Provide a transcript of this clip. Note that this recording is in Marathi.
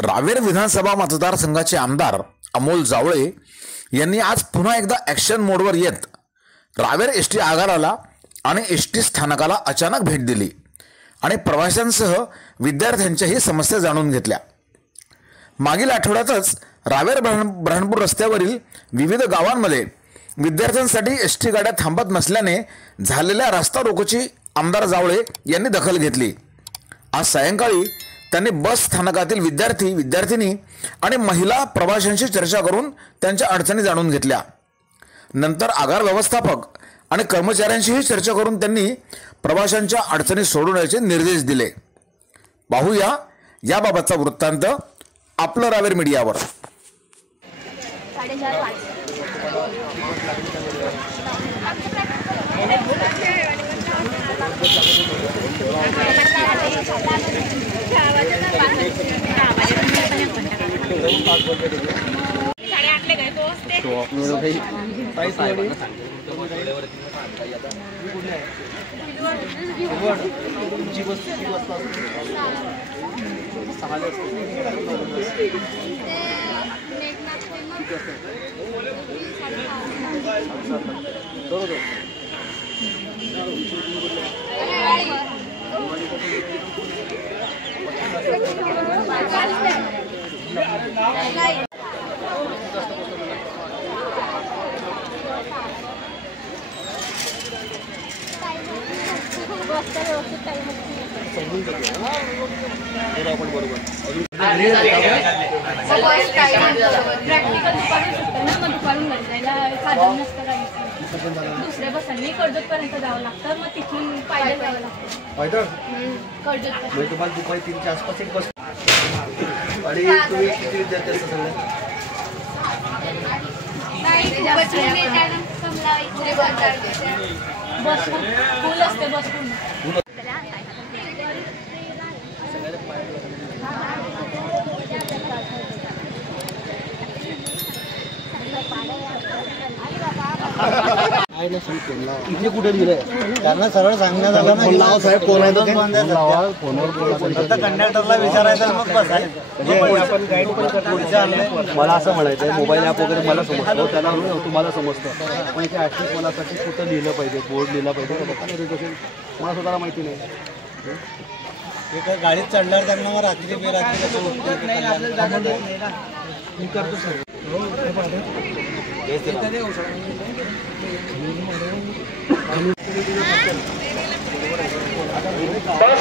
रावेर विधानसभा मतदारसंघाचे आमदार अमोल जावळे यांनी आज पुन्हा एकदा ॲक्शन मोडवर येत रावेर एसटी आगाराला आणि एसटी स्थानकाला अचानक भेट दिली आणि प्रवाशांसह विद्यार्थ्यांच्याही समस्या जाणून घेतल्या। मागील आठवड्यातच रावेर ब्रह्मपूर रस्त्यावरील विविध गावांमध्ये विद्यार्थ्यांसाठी एसटी गाड्या थांबत नसल्याने झालेल्या रस्ता रोकोची आमदार जावळे यांनी दखल घेतली। आज सायंकाळी त्यांनी बस स्थानकातील विद्यार्थी विद्यार्थिनी आणि महिला प्रवाशांशी चर्चा करून त्यांच्या अडचणी जाणून घेतल्या। नंतर आगार व्यवस्थापक आणि कर्मचाऱ्यांशीही चर्चा करून त्यांनी प्रवाशांच्या अडचणी सोडवण्याचे निर्देश दिले। पाहूया याबाबतचा वृत्तांत आपलं रावेर मीडियावर। दुसऱ्या बसांनी कर्जतपर्यंत जावं लागतं, मग तिथून पायदळ जावं लागतं। कर्जत तुम्हाला दुपारी 3च्या आसपास एक बस आणि तुम्ही किती विद्यार्थी असता सगळे? बस फुल असते, बस पूर्ण। इथे कुठे दिलंय त्यांना सरळ सांगण्यात आलं ना नाव साहेब कोण आहे फोनवर बोला कंडक्टरला विचारायचं मग बस आहे। मला असं म्हणायचं मोबाईल ॲप वगैरे मला समजतो, त्याला तुम्हाला समजतं, पण ते ॲटलीस्ट मला साठी कुठं लिहिलं पाहिजे, बोर्ड लिहिला पाहिजे, मला स्वतःला माहिती नाही। एका गाडीत चढल्यावर त्यांना मग रात्री बेरात्री मी करतो सर। बस